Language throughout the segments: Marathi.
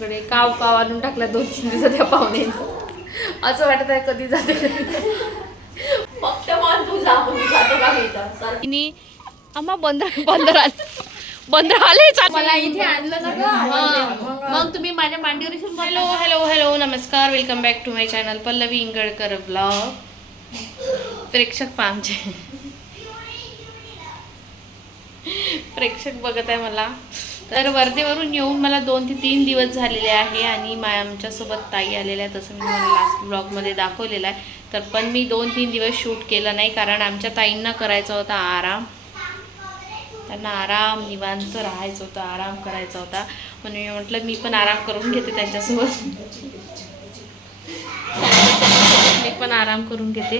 बाथरूमकडे काव काव आणून टाकला दोन तीन दिवसात त्या पाहुणे असं वाटत आहे कधी जाते. फक्त मन तू जा मग जातो का इथं? सर तिने आम्हा बंदर बंदर आले बंदर आले मला इथे आणलं ना गं. मग तुम्ही माझ्या मांडीवर हॅलो हॅलो हॅलो नमस्कार. Welcome back to my channel Pallavi Ingalkar blog प्रेक्षक पामचे प्रेक्षक बघत आहे मला. तर वर्धेवरून येऊन मला दोन ते तीन दिवस झालेले आहे आणि मा आमच्यासोबत ताई आलेल्या आहे तसं मी तुम्हाला लास्ट ब्लॉगमध्ये दाखवलेलं आहे. तर पण मी दोन तीन दिवस शूट केलं नाही कारण आमच्या ताईंना करायचा होता आराम. त्यांना आराम निवांत राहायचं होतं आराम करायचा होता. म्हणून मी म्हटलं मी पण आराम करून घेते त्यांच्यासोबत. मी पण आराम करून घेते.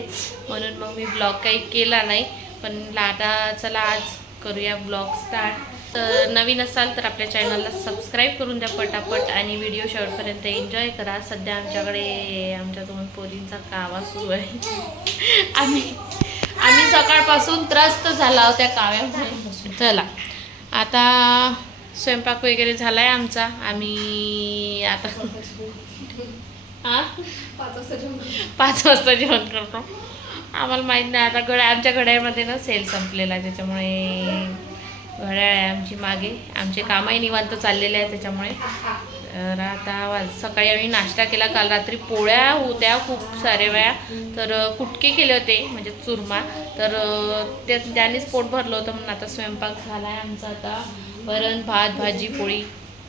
म्हणून मग मी ब्लॉग काही केला नाही. पण म्हणलं चला आज करूया ब्लॉग स्टार्ट तर नवीन असाल तर आपल्या चॅनलला सबस्क्राईब करून द्या पटापट आणि व्हिडिओ शेवटपर्यंत एन्जॉय करा. सध्या आमच्याकडे आमच्या दोन पोरींचा कावा सुरू आहे. आम्ही आम्ही सकाळपासून त्रस्त झाला त्या काव्यामुळे. चला आता स्वयंपाक वगैरे झाला आहे आमचा. आम्ही आता हां पाच वाजता जेवण करतो. आम्हाला माहीत नाही आता घड्या आमच्या घड्याळमध्ये ना सेल संपलेला आहे त्याच्यामुळे घड्याळ आहे आमची मागे. आमचे कामही निवांत चाललेले आहे त्याच्यामुळे. तर आता सकाळी आम्ही नाश्ता केला. काल रात्री पोळ्या होत्या खूप साऱ्या वेळा. तर कुटके केले होते म्हणजे चुरमा. तर अ, त्या त्यानेच पोट भरलं होतं म्हणून आता स्वयंपाक झाला आहे आमचा आता. वरण भात भाजी पोळी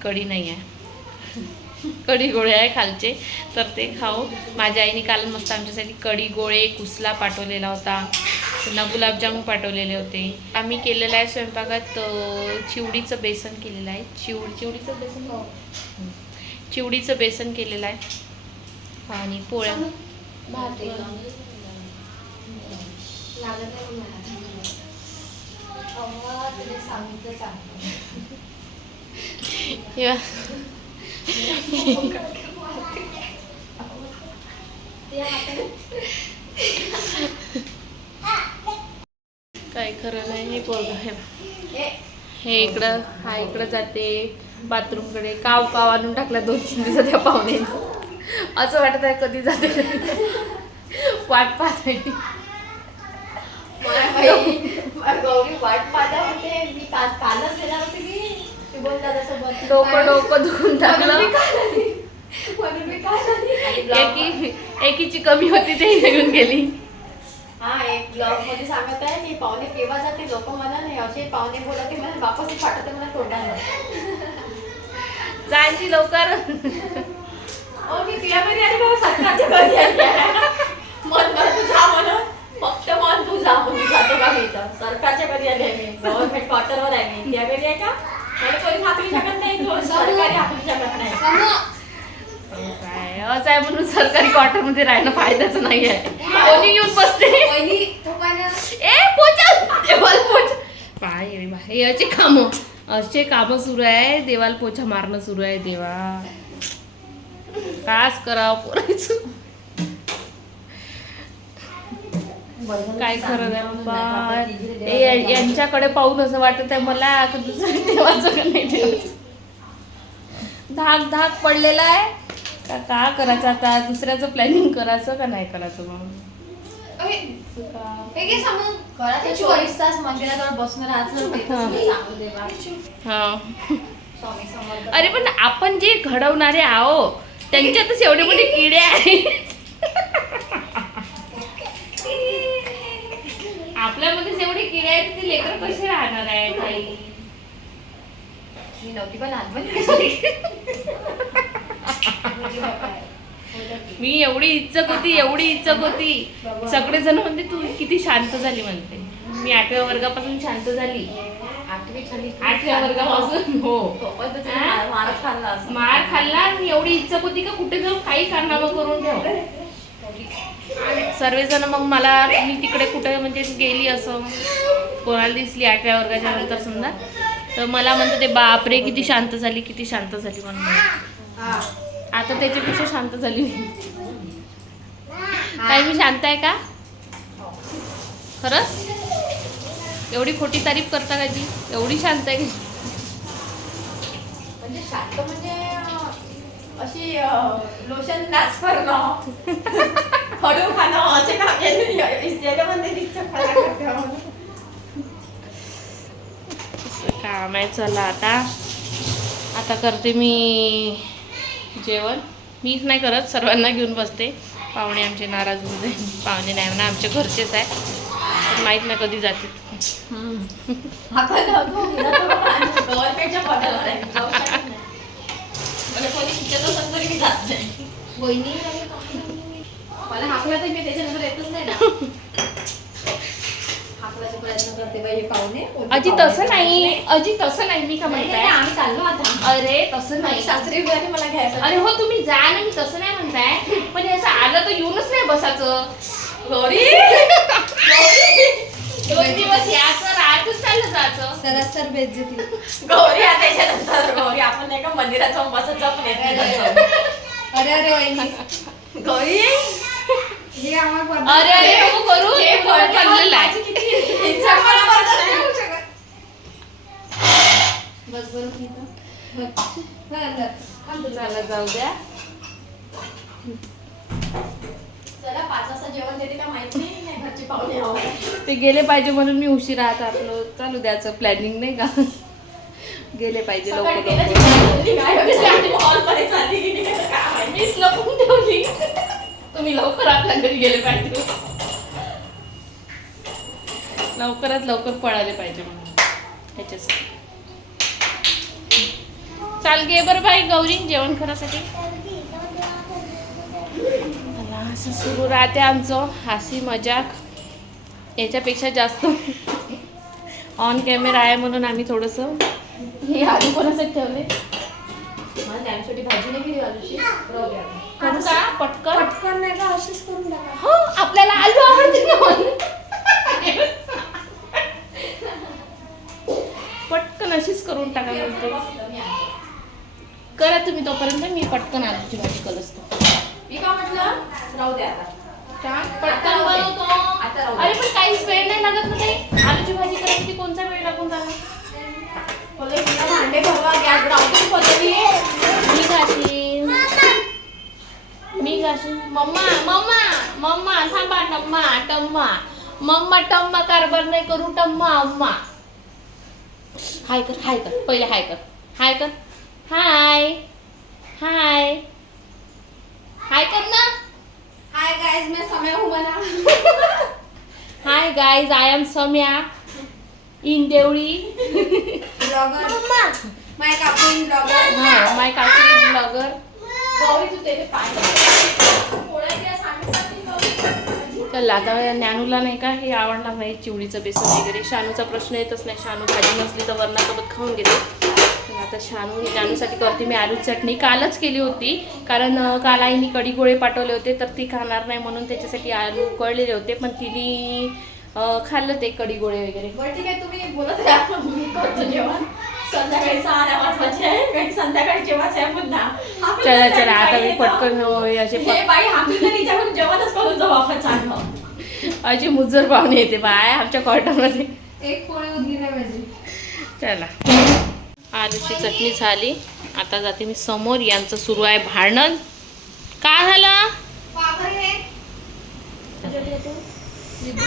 कढी नाही आहे. कढी गोळे आहे खालचे. तर ते खाऊ. माझ्या आईने काल मस्त आमच्यासाठी कढी गोळे कुसला पाठवलेला होता. पुन्हा गुलाबजामू पाठवलेले होते. आम्ही केलेलं आहे स्वयंपाकात चिवडीचं बेसन केलेलं आहे. चिवड चिवडीचं बेसन चिवडीचं बेसन केलेलं आहे. आणि पोळ्या. हे बघ. काय खरं नाही हे पोरगं हे इकडं हा इकडं जाते बाथरूमकडे काव काव आणून टाकला दोन तीन दिवसात त्या पाहुणे. असं वाटत आहे कधी जाते. वाट पाहत आहे वाट पाहता होते. मी कालच येणार होते मी शुभम दादासोबत डोकं डोकं मी टाकलं एकी एकीची कमी होती ते निघून गेली. हा एक ब्लॉगमध्ये सांगत आहे की पाहुणे केव्हा जाते लोक मला नाही असे पाहुणे बोलते मला वापस फाटते मला तोंडाला. जायची लवकर. अहो मी तुझ्या घरी आली बाबा सरकारच्या घरी आली आहे. मन भर तू जा म्हणून. फक्त मन तू जा म्हणून जातो का मी इथं. सरकारच्या घरी आली आहे मी. गव्हर्नमेंट क्वार्टरवर आहे मी. त्या घरी आहे का? असं आहे म्हणून सरकारी क्वार्टरमध्ये राहणं फायद्याचं नाही आहे. कोणी येऊन बसते? ए पोचा देवाल पोचा काय हे असे काम. असे काम सुरू आहे. देवाल पोछा मारणं सुरू आहे देवा. कास करावं पोरायचं? काय खरं नाही हे या- यांच्याकडे पाहून असं वाटत आहे मला दुसरं देवाचं का नाही धाक धाक पडलेला आहे. का का करायचं आता? दुसऱ्याचं प्लॅनिंग करायचं का नाही करायचं मग अरे पण आपण जे घडवणारे आहो त्यांच्यातच एवढे मोठे किडे आहे आपल्यामध्ये जेवढे किडे आहेत ते लेकर कसे राहणार आहे काही मी नव्हती पण आठवण मी एवढी इच्छक होती एवढी इच्छक होती. सगळेजण म्हणते तू किती शांत झाली म्हणते. मी आठव्या वर्गापासून शांत झाली. आठवी झाली आठव्या वर्गापासून हो? मार- खाल्ला. मार खाल्ला एवढी इच्छक होती का कुठे जाऊन काही कारनामा करून ठेव सर्वजण मग मला मी तिकडे कुठे म्हणजे गेली असं कोणाला दिसली आठव्या वर्गाच्या नंतर समजा. तर मला म्हणतं ते बापरे किती शांत झाली किती शांत झाली म्हणून. आता त्याच्यापेक्षा शांत झाली काही काय मी शांत आहे का? खरंच? एवढी खोटी तारीफ करता का जी एवढी शांत आहे की? म्हणजे शांत म्हणजे अशी लोशन नाच करणं खाणं असे काम. काम आहे चला आता. आता करते मी जेवण. मीच नाही करत सर्वांना घेऊन बसते. पाहुणे आमचे नाराज होऊन जाईल. पाहुणे नाही म्हणा आमच्या घरचेच आहे. पण माहीत नाही कधी जाते हाकाला तो गेला तो आणि गव्हर्नमेंटच्या पदावर आहे. जाऊ शकत नाही. कोणी तरी मी जात नाही. मला हाकला तर मी त्याच्यानंतर येतच नाही ना. हाकलाचे प्रयत्न करते बाई हे पाहुणे. अजी तसं नाही. अजी तसं नाही मी का नाही, नाही, म्हणताय आम्ही चाललो आता. अरे तसं माझी नाही. सासरी बिराने मला घ्यायचं अरे हो तुम्ही जा ना मी तसं नाही म्हणताय. पण याचं आलं तर येऊनच नाही बसायचं. गौरी! दोन दिवस याचं राहतच चाललं जायचं. सरासर बेइज्जती गौरी आता याच्यानंतर गौरी मंदिरात जाऊन बसत येत नाही. अरे अरे वहिनी. गौरी. हे आम्हाला. अरे अरे नको करू. हे पडलेलं आहे. बस थांब तू. चला जाऊ द्या. चला पाच वाजता जेवण देते का माहीत नाही. नाही घरचे पाहुणे हवं ते गेले पाहिजे म्हणून मी उशिरा आता आपलं चालू द्यायचं प्लॅनिंग नाही का? गेले पाहिजे तुम्ही लवकर आपल्या घरी गेले पाहिजे. लवकरात लवकर पळाले पाहिजे म्हणून. ह्याच्यासाठी चाल गे बरं बाई गौरी जेवण करासाठी. मला असं सुरू राहते आमचं. हासी मजाक. याच्यापेक्षा जास्त ऑन कॅमेरा आहे म्हणून आम्ही थोडंसं हे आलू कोणासाठी ठेवले? मला त्यांच्यासाठी भाजी नाही केली आलूची रवी आता. करू का? पटकन? पटकन नाही का? अशीच करून टाका. हो आपल्याला आलू आवडते ना म्हणून. पटकन अशीच करून टाका म्हणते. करा तुम्ही तोपर्यंत मी पटकन आलूची भाजी करत मी का म्हटलं? राहू दे आता. पटकन बनवतो. आता राहू दे. अरे पण काहीच वेळ नाही लागत ना ते आलूची भाजी करायची कोणता वेळ लागून झाला बोलले, तुला भांडे भरवा गॅस राहू पदवी मी घासीन मी घासीन मम्मा मम्मा मम्मा थांबा टम्मा टम्मा. मम्मा टम्मा कारभार नाही करू टम्मा अम्मा. हाय कर हाय कर. पहिले हाय कर. हाय कर. हाय. हाय. हाय कर ना. हाय गाइस मैं समय हूँ hi guys I am Samya. In Deoli blogger my काकू ब्लॉगर हा माय काकी ब्लॉगर गौरी तू त्याचे पाय पोळ्या बिळ्या सांगितलं की गौरी? तर आता ज्ञानूला नाही का हे आवडणार नाही चिवडीचं बेसन वगैरे. शानूचा प्रश्न येतच नाही. शानू भाजी नसली तर वरणासोबत खाऊन घेते. आता शानू ज्ञानूसाठी करते मी आलू चटणी. कालच केली होती कारण काल आईने कढी गोळे पाठवले होते तर ती खाणार नाही म्हणून त्याच्यासाठी आलू उकळलेले होते. पण तिने खाल्लं ते कढी गोळे वगैरे. बरं ठीक आहे तुम्ही बोलत राहा. मी करतो जेवण. संध्याकाळी सहा वाजवायचे आहे. संध्याकाळी जेवायचं आहे पुन्हा. आपलं चला चला आता मी येतं. पटकन होय असे हे बाई तिच्याकडून जेवणच करून जाऊ आपण चांगलं. असे मुजर पाहुणे येते बाय आमच्या कोर्टामध्ये. एक पोळी चला. आलूची चटणी झाली. आता जाते मी समोर. यांचं सुरू आहे भांडण. का झालं?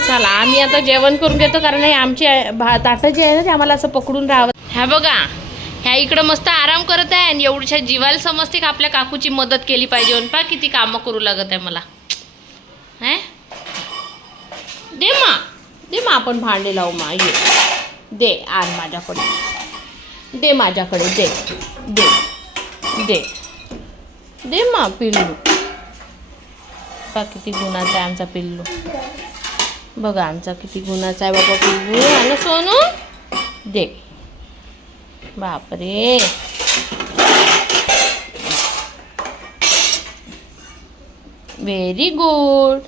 चला आम्ही आता जेवण करून घेतो कारण हे आमची भा ताटं जे आहे ना ते आम्हाला असं पकडून राहावं. ह्या बघा ह्या इकडं मस्त आराम करत आहे आणि एवढ्या जीवाला समजते का आपल्या काकूची मदत केली पाहिजे पा किती कामं करू लागत आहे मला. है? दे मा. दे मा आपण भांडे लावू मा. ये. दे आण माझ्याकडे. दे माझ्याकडे. दे. दे. दे. दे मा पिल्लू. बा किती गुणाचा आहे आमचा पिल्लू. बघा आमचा किती गुणाचा आहे बाबा पिल्लू. आलं सोनू? दे. बापरे. व्हेरी गुड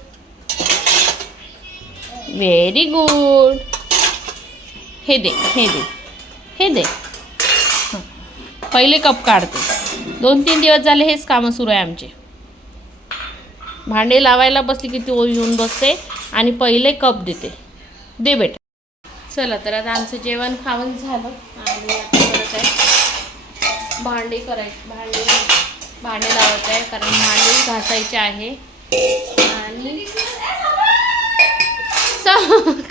व्हेरी गुड हे दे हे दे हे दे. पहिले कप काढते. दोन तीन दिवस झाले हेच कामं सुरू आहे आमचे. भांडे लावायला बसली किती ती येऊन बसते. आणि पहिले कप देते. दे बेटा. चला तर आता आमचं जेवण खावण झालं. आणि आता करत आहे भांडे करायची. भांडे भांडे लावत आहे कारण भांडे घासायचे आहे. आणि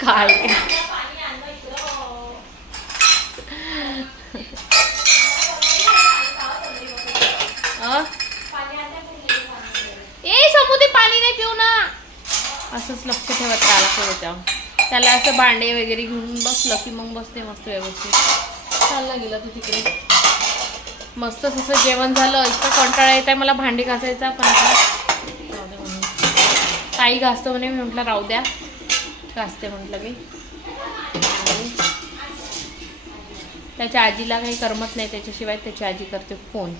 काय ए समोर पाणी नाही पिऊ ना. असंच लक्ष ठेवत राहायला लागतं त्याला असं भांडे वगैरे घेऊन बसलं की मग बसते मस्त व्यवस्थित. चालला गेला तू तिकडे. मस्त असं जेवण झालं. इतका कंटाळा येत आहे मला भांडी घासायचा पण म्हणून. ताई घासतो म्हणे मी म्हटलं राहू द्या. घासते म्हटलं मी. त्याच्या आजीला काही करमत नाही त्याच्याशिवाय त्याची आजी करते फोन.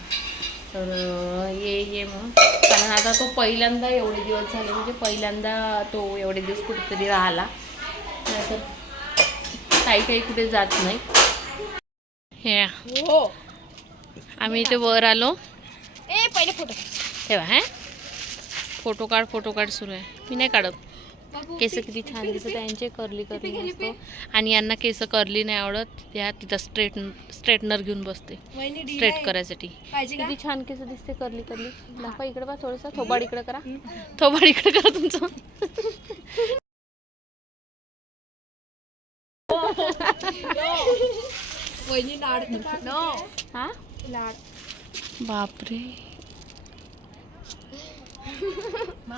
तर ये ये मग. कारण आता तो पहिल्यांदा एवढे दिवस झाले म्हणजे पहिल्यांदा तो एवढे दिवस कुठेतरी राहिला. नाहीतर काही काही कुठे जात नाही. हे हो. आम्ही इथे वर आलो. ए पहिले फोटो. तेव्हा हा? फोटो काढ फोटो काढ सुरू आहे. मी नाही काढत. केस किती छान दिसत यांचे करली करली असतो आणि यांना केस करली नाही आवडत. त्या तिथं स्ट्रेट स्ट्रेटनर घेऊन बसते. स्ट्रेट करायसाठी. किती छान केस दिसते करली करली दाखवा इकडे बा थोडंसं. थोबाड इकडे करा. थोबाड इकडे करा तुमचं. वहिनी लाड नो हा लाड. बापरे.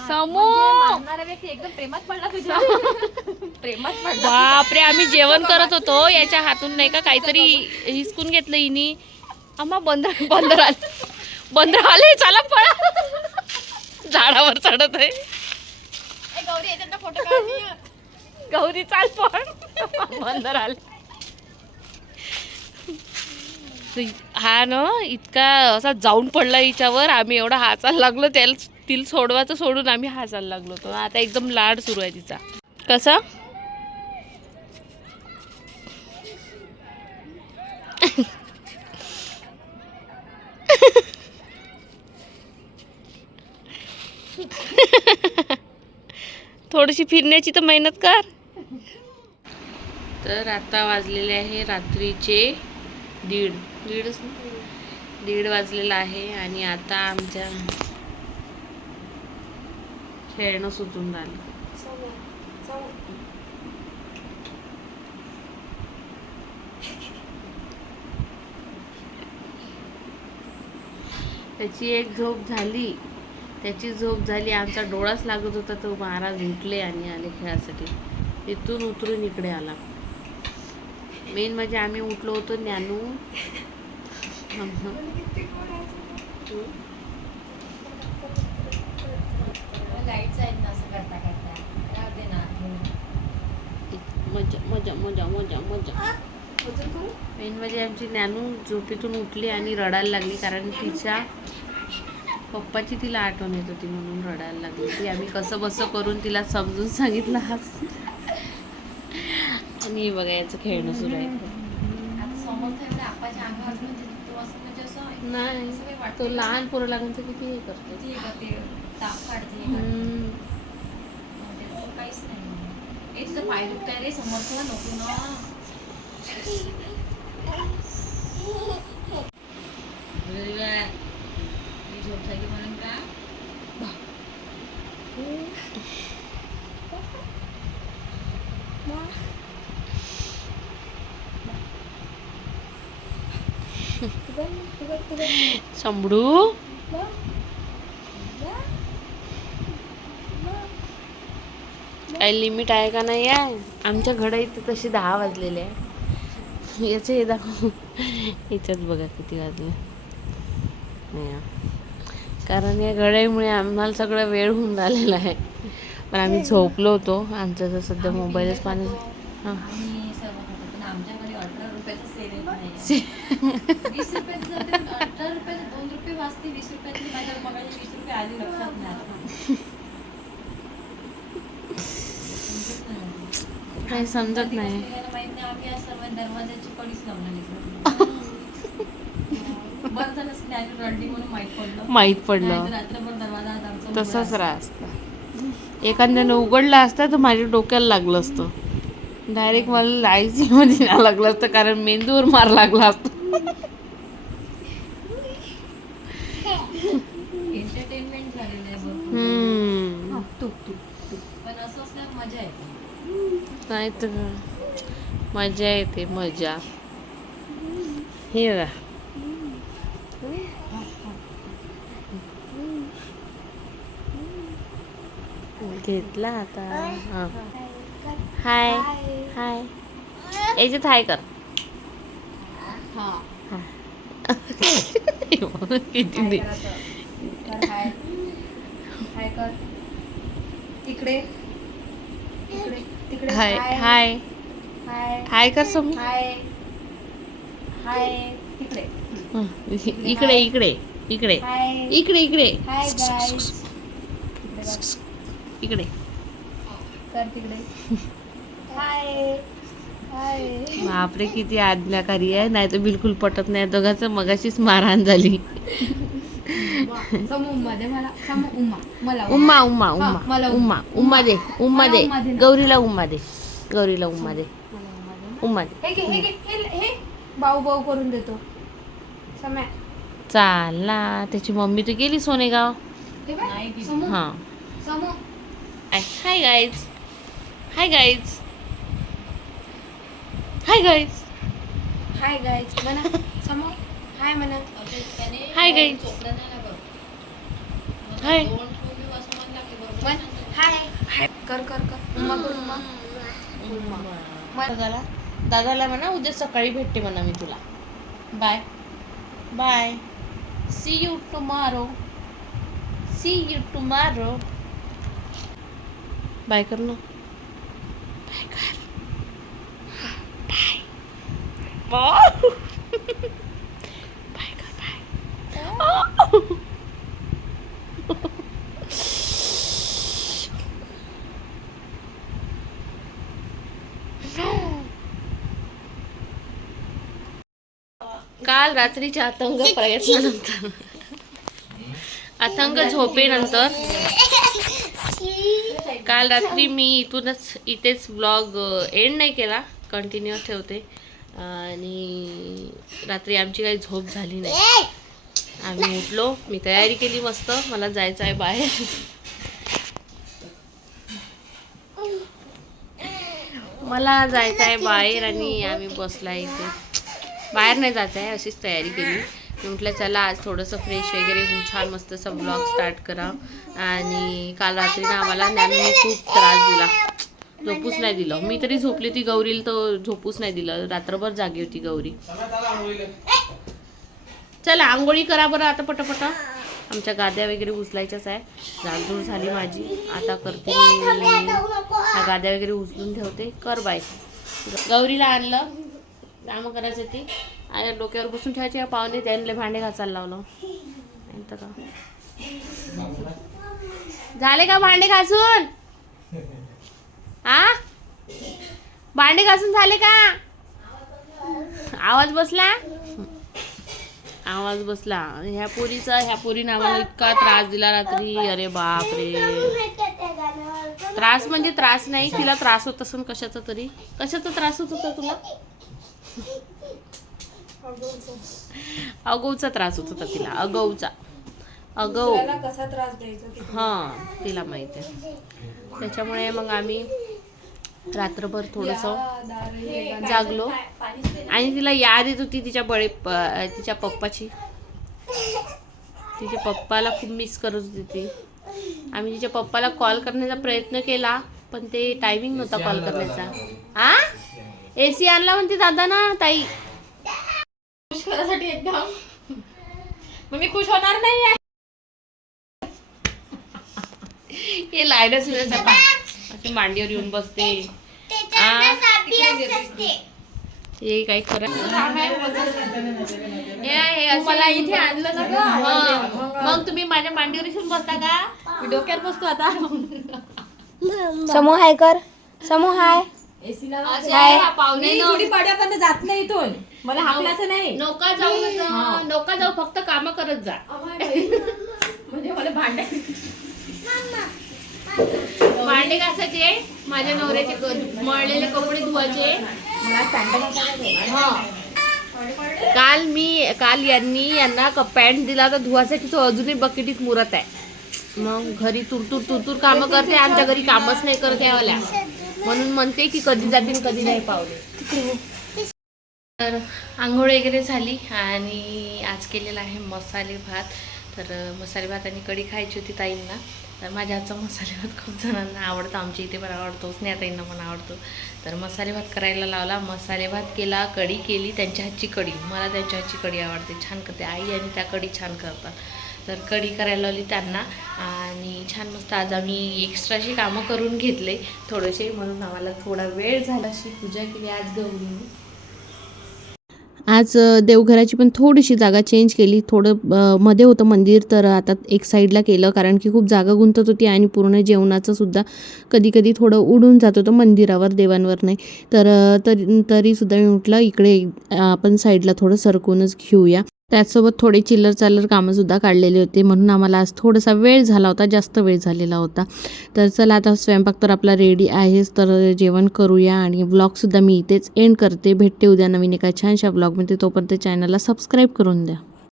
समू! मारणारा व्यक्ती एकदम प्रेमात पडला तुझ्या. प्रेमात पडला. बापरे आम्ही जेवण करत होतो. याच्या हातून नाही का काहीतरी हिसकून घेतलं हिनी. आम्हा बंदर बंदर आले. बंदर आले चला पळा. झाडावर चढत आहे. गौरी फोटो गौरी चाल पण बंदर आले. हा ना इतका असा जाऊन पडला हिच्यावर. आम्ही एवढा हाचायला लागलो त्याला तिला सोडवायचं सोडून आम्ही हसायला लागलो होतो. आता एकदम लाड सुरू आहे तिचा. कसं? थोडीशी फिरण्याची तर मेहनत कर. तर आता वाजलेले आहे रात्रीचे दीड. दीडच दीड वाजलेला आहे आणि आता आमच्या खेळणं सुचून राहिलं त्याची एक झोप झाली. त्याची झोप झाली आमचा डोळाच लागत होता तो महाराज उठले आणि आले खेळासाठी. इथून उतरून इकडे आला. मेन म्हणजे आम्ही उठलो होतो ज्ञानू लाइट आहेत ना असं करता करता राहू दे ना मजा मजा मजा मजा. मेन म्हणजे आमची ज्ञानू झोपेतून उठली आणि रडायला लागली कारण तिच्या पप्पाची तिला आठवण येत होती म्हणून रडायला लागली. ती आम्ही कसं बसं करून तिला समजून सांगितलं आज. आणि बघा याचं खेळणं सुरू आहे. म्हणजे म्हणजे नाही तो लहान पोरं लागून तर किती हे करतो ते करते ताप काढते हे करते. हम्म. मग त्याचं काहीच नाही ए तुझं पाय दुखताय रे समोर तुला नको ना अरे वा. मी झोप झाली म्हणून का संभळू काही लिमिट आहे का नाही आहे? आमच्या घड्या इथं तशी दहा वाजलेले आहे. याचे हे दाखव. याच्यात बघा किती वाजले. नाही. कारण या घड्यामुळे आम्हाला सगळं वेळ होऊन राहिलेला आहे. पण आम्ही झोपलो होतो. आमचं तर सध्या मोबाईलच पाणी हां. आमच्याकडे वीस जर दोन रुपये वाचते वीस रुपयातली माझ्या मग वीस रुपये आधी लक्षात नाही आलं. काही समजत नाही. माहीत आम्ही सर्व दरवाजाची कडीच पडलं. माहीत पडलं तसंच राह असतं एखाद्यानं उघडलं असतं तर माझ्या डोक्याला लागलं असतं. डायरेक्ट मला लाईची मध्ये लागलं असतं कारण मेंदूवर मार लागला असतो झालेलं आहे भरपूर. हम्म हा, तू तू तू पण असं असल्यावर मजा येते तर काय. मजा येते मजा. हे बघा. घेतला आता. हा. हाय हाय याच्यात हाय कर. किती इकडे. इकडे. तिकडे हाय हाय. हाय. हाय. कर समू हाय. हाय. तिकडे. इकडे इकडे इकडे. इकडे इकडे. हाय गाईस इकडे. कर तिकडे. हाय. बापरे किती आज्ञाकारी आहे. नाही तर बिलकुल पटत नाही. दोघांचं मगाशीच मारहाण झाली. उम्मा दे मला समू उम्मा मला उम्मा उम्मा उम्मा मला उम्मा उम्मा दे. उम्मा दे. गौरीला उम्मा दे. गौरीला उम्मा दे. उम्मा दे. हे हे हे हे. बाऊ बाऊ करून देतो. सम्या. चालला. त्याची मम्मी तर गेली सोनेगाव. हे बघ, समू हां. Samu hi guys hi guys hi guys hi guys hi म्हणा हाय गाईज हाय. हाय. हाय. कर कर कर. उम्मा दादाला दादाला म्हणा उद्या सकाळी भेटते म्हणा मी तुला. Bye. Bye. See you tomorrow see you tomorrow bye कर ना. बाय कर बाय बाय कर. बाय. काल रात्रीच्या अथंग प्रयत्नानंतर अथंग झोपेनंतर काल रात्री मी इथूनच इथेच ब्लॉग एंड नाही केला कंटिन्यू ठेवते. आणि रात्री आमची काही झोप झाली नाही. आम्ही उठलो. मी तयारी केली मस्त. मला जायचं आहे बाहेर. मला जायचं आहे बाहेर आणि आम्ही बसला इथे. बाहेर नाही जायचं आहे अशीच तयारी केली. मी म्हटलं चला आज थोडंसं फ्रेश वगैरे होऊन छान मस्त असं ब्लॉग स्टार्ट करा. आणि काल रात्री ना आम्हाला ज्ञानूने खूप त्रास दिला. झोपूच नाही दिलं. मी तरी झोपली ती गौरीला तर झोपूच नाही दिलं. रात्रभर जागी होती गौरी. चला आंघोळी करा बरं आता पटापट. आमच्या गाद्या वगैरे उचलायच्याच आहे. झाडझूड झाली माझी. आता करते गाद्या वगैरे उचलून ठेवते. कर बाय गौरीला आणलं. कामं करायचं ती. आणि डोक्यावर बसून ठेवायचे. पाहुणे त्यांना भांडे घासायला लावलं. का? झाले का भांडे घासून? आ? भांडे घासून झाले का? आवाज बसला? आवाज बसला. आणि ह्या पोरीचा ह्या पोरीने आम्हाला इतका त्रास दिला रात्री. अरे बाप रे. त्रास म्हणजे त्रास नाही तिला त्रास होत असून कशाचा तरी. कशाचा त्रास होत होता तुला? अगौचा त्रास होत होता तिला. अगौचा अगौ. कसा त्रास द्यायचा हां तिला माहिती आहे. त्याच्यामुळे मग आम्ही रात्रभर थोडंसं. जागलो. आणि तिला याद येत होती तिच्या बळे तिच्या पप्पाची. तिच्या पप्पाला खूप मिस करत होती ती. आम्ही तिच्या पप्पाला कॉल करण्याचा प्रयत्न केला पण ते टायमिंग नव्हता कॉल करण्याचा. हा ए सी आणला म्हणते दादा ना ताई. खुश करायसाठी एकदम. मग मी खुश होणार नाही आहे. हे लायडच अशी मांडीवर येऊन बसते? हे काय खरं हे हे अशी- मला इथे आणलं ना गं. हं. मग तुम्ही माझ्या मांडीवर येऊन बसता का? मी डोक्यात बसतो आता. समूह हाय कर. समूह हाय. पाहुणे जात नाही इथून. मला हाकलाचं नाही. नौका जाऊ नका. नौका जाऊ फक्त काम करत जा. म्हणजे मला भांडण भांडे घासायचे माझ्या नवऱ्याचे मळलेले कपडे धुवायचे. हा. काल मी काल यांनी यांना पॅन्ट दिला तर धुवासाठी तो अजूनही बकेटीत मुरत आहे. मग घरी तुरतूर तुरतूर कामं करते आमच्या घरी कामच नाही करत यावाल्या म्हणून म्हणते की कधी जातील कधी नाही पावले तर आंघोळ वगैरे झाली आणि आज केलेला आहे मसाले भात. तर मसाले भात आणि कढी खायची होती ताईंना. तर माझ्या आजचा मसाले भात खूप जणांना आवडतो. आमच्या इथे पण आवडतो स्नेहाताईंना पण आवडतो. तर मसाले भात करायला लावला. मसाले भात केला कढी केली त्यांच्या हातची कढी. मला त्यांच्या हातची कढी आवडते. छान करते. आई आणि त्या कढी छान करतात. तर कढी करायला लावली त्यांना आणि छान मस्त आज आम्ही एक्स्ट्राची कामं करून घेतले थोडेसे. म्हणून आम्हाला थोडा वेळ झाला अशी पूजा केली आज गौरीने. आज देवघराची पण थोडीशी जागा चेंज केली. थोडं मध्ये होतं मंदिर तर आता एक साईडला केलं कारण की खूप जागा गुंतत होती आणि पूर्ण जेवणाचं सुद्धा कधी कधी थोडं उडून जात होतं मंदिरावर देवांवर नाही. तर तरी तरीसुद्धा मी म्हटलं इकडे आपण साईडला थोडं सरकूनच घेऊया. त्याचसोबत थोडे चिल्लर चालर कामंसुद्धा काढलेले होते. म्हणून आम्हाला आज थोडासा वेळ झाला होता जास्त वेळ झालेला होता. तर चला आता स्वयंपाक तर आपला रेडी आहेच. तर जेवण करूया आणि ब्लॉगसुद्धा मी इथेच एंड करते. भेटते उद्या नवीन एका छानशा ब्लॉगमध्ये तोपर्यंत चॅनलला सबस्क्राईब करून द्या.